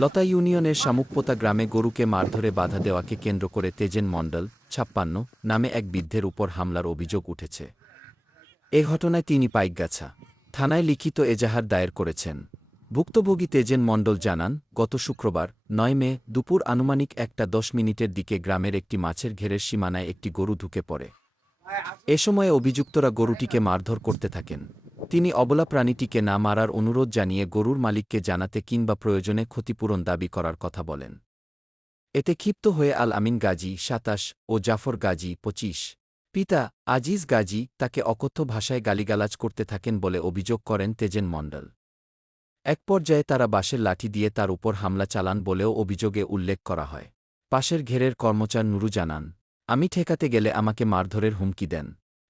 লতা ইউনিয়নের শামুকপোতা গ্রামে গরুকে মারধরে বাধা দেওয়াকে কেন্দ্র করে তেজেন মণ্ডল ৫৬ নামে এক বৃদ্ধের উপর হামলার অভিযোগ উঠেছে। এ ঘটনায় তিনি পাইকগাছা থানায় লিখিত এজাহার দায়ের করেছেন। ভুক্তভোগী তেজেন মণ্ডল জানান, গত শুক্রবার ৯ মে দুপুর আনুমানিক ১:১০ দিকে গ্রামের একটি মাছের ঘেরের সীমানায় একটি গরু ঢুকে পড়ে। এ সময়ে অভিযুক্তরা গরুটিকে মারধর করতে থাকেন। তিনি অবলা প্রাণীটিকে না মারার অনুরোধ জানিয়ে গরুর মালিককে জানাতে কিংবা প্রয়োজনে ক্ষতিপূরণ দাবি করার কথা বলেন। এতে ক্ষিপ্ত হয়ে আল আমিন গাজী ২৭ ও জাফর গাজী ২৫ পিতা আজিজ গাজী তাকে অকথ্য ভাষায় গালিগালাজ করতে থাকেন বলে অভিযোগ করেন তেজেন মণ্ডল। এক পর্যায়ে তারা বাঁশের লাঠি দিয়ে তার উপর হামলা চালান বলেও অভিযোগে উল্লেখ করা হয়। পাশের ঘেরের কর্মচার নুরু জানান, আমি ঠেকাতে গেলে আমাকে মারধরের হুমকি দেন।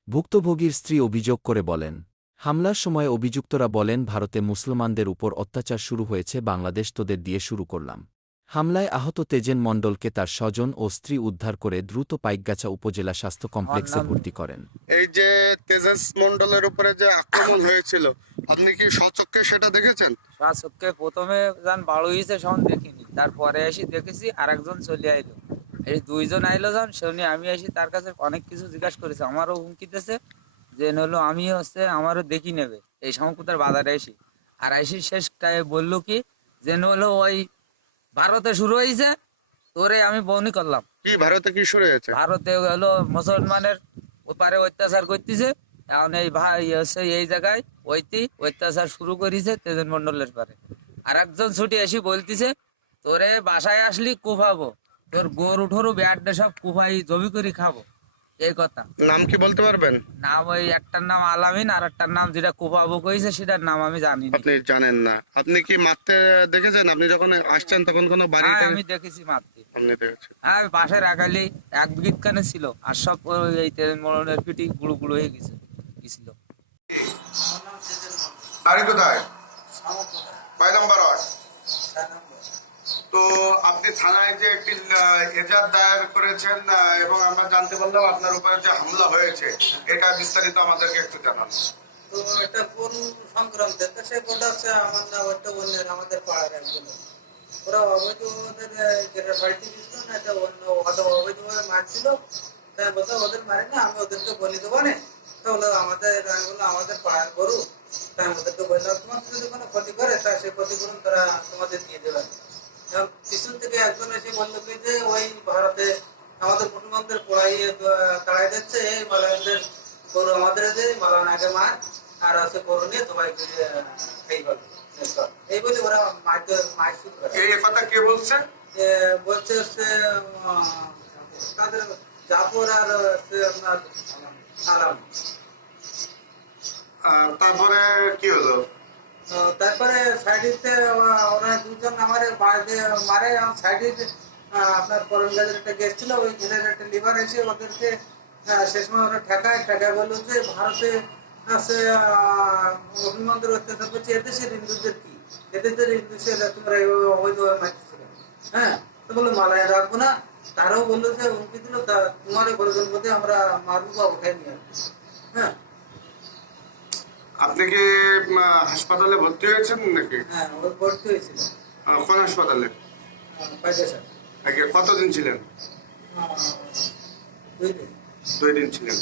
ভুক্তভোগীর স্ত্রী অভিযোগ করে বলেন, হামলার সময় অভিযুক্তরা বলেন, ভারতে মুসলমানদের উপর অত্যাচার শুরু হয়েছে, বাংলাদেশ তোদের দিয়ে শুরু করলাম। হামলায় আহত তেজেন মণ্ডলকে তার স্বজন ও স্ত্রী উদ্ধার করে দ্রুত পাইকগাছা উপজেলা স্বাস্থ্য কমপ্লেক্সে ভর্তি করেন। এই যে তেজেশ মণ্ডলের উপরে যে আক্রমণ হয়েছিল, আপনি কি স্বচক্ষে সেটা দেখেছেন? স্বচক্ষে প্রথমে যান বাড়ু হয়েছে সখন দেখিনি, তারপরে এসে দেখেছি আর একজন চলে আইলো। এই দুইজন আইলো যান শুনি, আমি এসে তার কাছে অনেক কিছু জিজ্ঞাসা করেছি, আমারও হুমকিতেছে যে হলো আমি আমারও দেখি নেবে এই শঙ্কুতার বাজারে এসে। আর এসে শেষটায় বললো কি যে হলো ওই ভারতে শুরু হয়েছে, তোরে আমি বউনি করলাম। কি ভারতে কি শুরু হয়েছে? ভারতে হলো মুসলমানের ওপারে অত্যাচার করতেছে, এখন এই ভাই এই জায়গায় অত্যাচার শুরু করেছে তেজেন মন্ডলের পারে। আর একজন ছুটি এসে বলতেছে, তোরে বাসায় আসলি কুফাবো, তোর গরু ঠরু ব্যাট সব কুফাই জমি করে খাবো। এই কথা। নাম কি বলতে পারবেন? নাম ওই একটার নাম আলামিন, আর একটার নাম যেটা কুফাবো কইছে সেটার নাম আমি জানি না। আপনি জানেন না? আপনি কি মারতে দেখেছেন? আপনি যখন আসছেন তখন কোনো বাড়ি? আমি দেখেছি মারতে। আপনি দেখেছেন? হ্যাঁ, পাশে রাখালি ১ বিঘত কানে ছিল, আর সব এই তেজেন মন্ডলের পিটি গুঁড়ো গুঁড়ো হয়ে গেছিল। বাড়ি কোথায়? কয় নাম্বার ওয়ার্ড? তো আপনি থানায় যে একটি এজাহার দায়ের করেছেন এবং আমরা জানতে পারলাম আপনার উপরে যে হামলা হয়েছে, এটা বিস্তারিত আমাদেরকে একটু জানান। তো এটা কোন সংক্রান্ত? সে বলটা হচ্ছে আমার না একটা অন্যের আমাদের পাড়ার একজন, ওরা অবৈধ ওদের ঘেরের বাড়িতে গেছিল না, এটা অন্য অবৈধভাবে মারছিল। তাই বলতো ওদের মারি না, আমি ওদেরকে বলে দেবো না। তো বললো আমাদের, আমি বললাম আমাদের পাড়ার গরু, তাই ওদেরকে বললাম তোমাদের যদি কোনো ক্ষতি করে তা সে ক্ষতিপূরণ তারা তোমাদের দিয়ে দেবে। পিছন থেকে একজন এসে বললো কি যে ওই ভারতে আমাদের মুসলমানদের পড়াইয়ে তাড়াই যাচ্ছে, এই মালায়নদের গরু আমাদের যে মালায়ন আগে মার, আর আছে গরু নিয়ে সবাই এই বলে এই বলে ওরা মার শুরু করে। এই কথা কে বলছে? বলছে হচ্ছে তাদের জাফর আর হচ্ছে আপনার আলাম। তারপরে কি হলো? তারপরে সাইডে ওরা দুজন আমার মারে, সাইডে আপনার করণ গাছের একটা গ্যাস ছিল, ওই ঘেরের একটা লিভার এসে ওদেরকে সে সময় ওরা ঠেকায় বললো যে ভারতে আছে মুসলমানদের অত্যাচার করছে, এদেশের হিন্দুদের কি, এদেশের হিন্দু সে তোমরা অবৈধভাবে মারতেছিল। হ্যাঁ, তো বললো মালায় রাখবো না। তারাও বললো যে হুমকি দিল, তোমার প্রয়োজন বোধে আমরা মারবো বা উঠে নিয়ে আসবো। হ্যাঁ, আপনি কি হাসপাতালে ভর্তি হয়েছেন নাকি? হ্যাঁ, ওর ভর্তি হয়েছিল। কোন হাসপাতালে? পাইকা কতদিন ছিলেন? 2 দিন। 2 দিন ছিলেন।